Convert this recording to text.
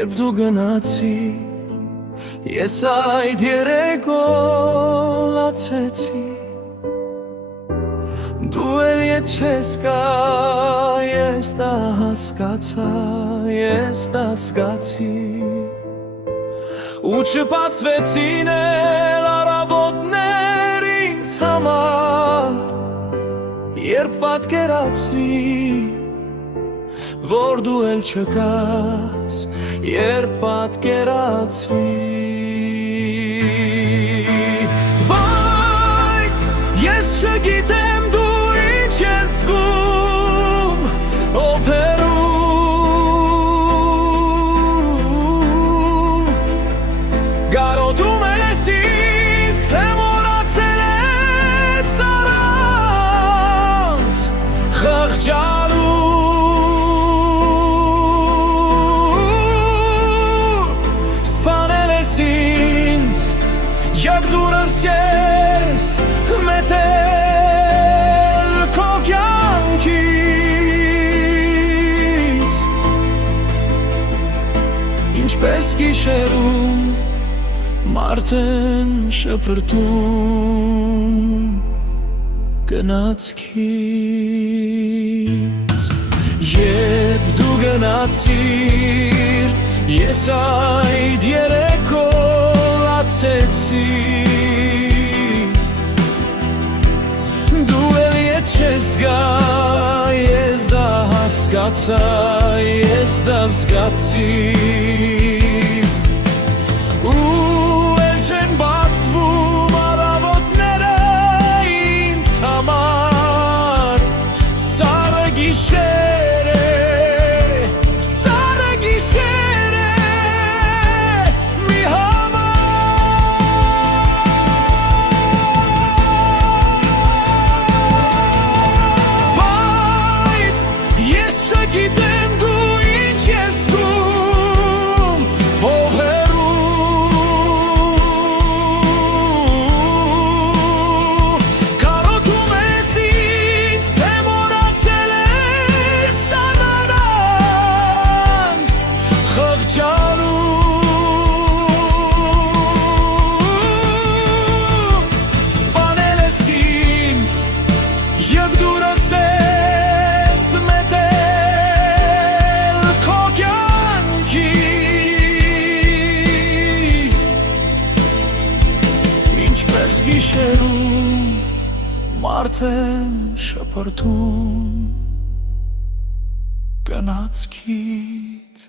Երբ դու գնացի, ես այդ երեկո լացեցի, դու էլ ետ չես գա, ես դա հասկացա, ես դա զգացի, ու չբացվեցին էլ առավոտներ ինձ համար, երբ պատկերացրի, որ դու էլ չկաս, երբ պատկերացրի, բայց ես չգիտեմ դու ինչ ես զգում, ով հեռու, գարոտում ես ինձ, թե մոռացել ես առանց խղճալու, jak dures ես մետել քո կյանքից, ինչպես գիշերում մարդ են շփրտում գնացքից, երբ դու գնացիր, ես այդ երեկո դու էլ ետ չես գա, ես դա հասկացա, ես դա զգացի, ու էլ չեն բացվում առավոտները ինձ համար, սառը գիշեր է, սառը գիշեր է, մի չգիտեմ դու ինչ ես զգում, ով հեռու, կարոտում ես ինձ, թե մոռացել ես առանց խղճալու, սպանել ես ինձ, երբ դուրս ես մետել գիշերում մարդ են շփրտում գնացքից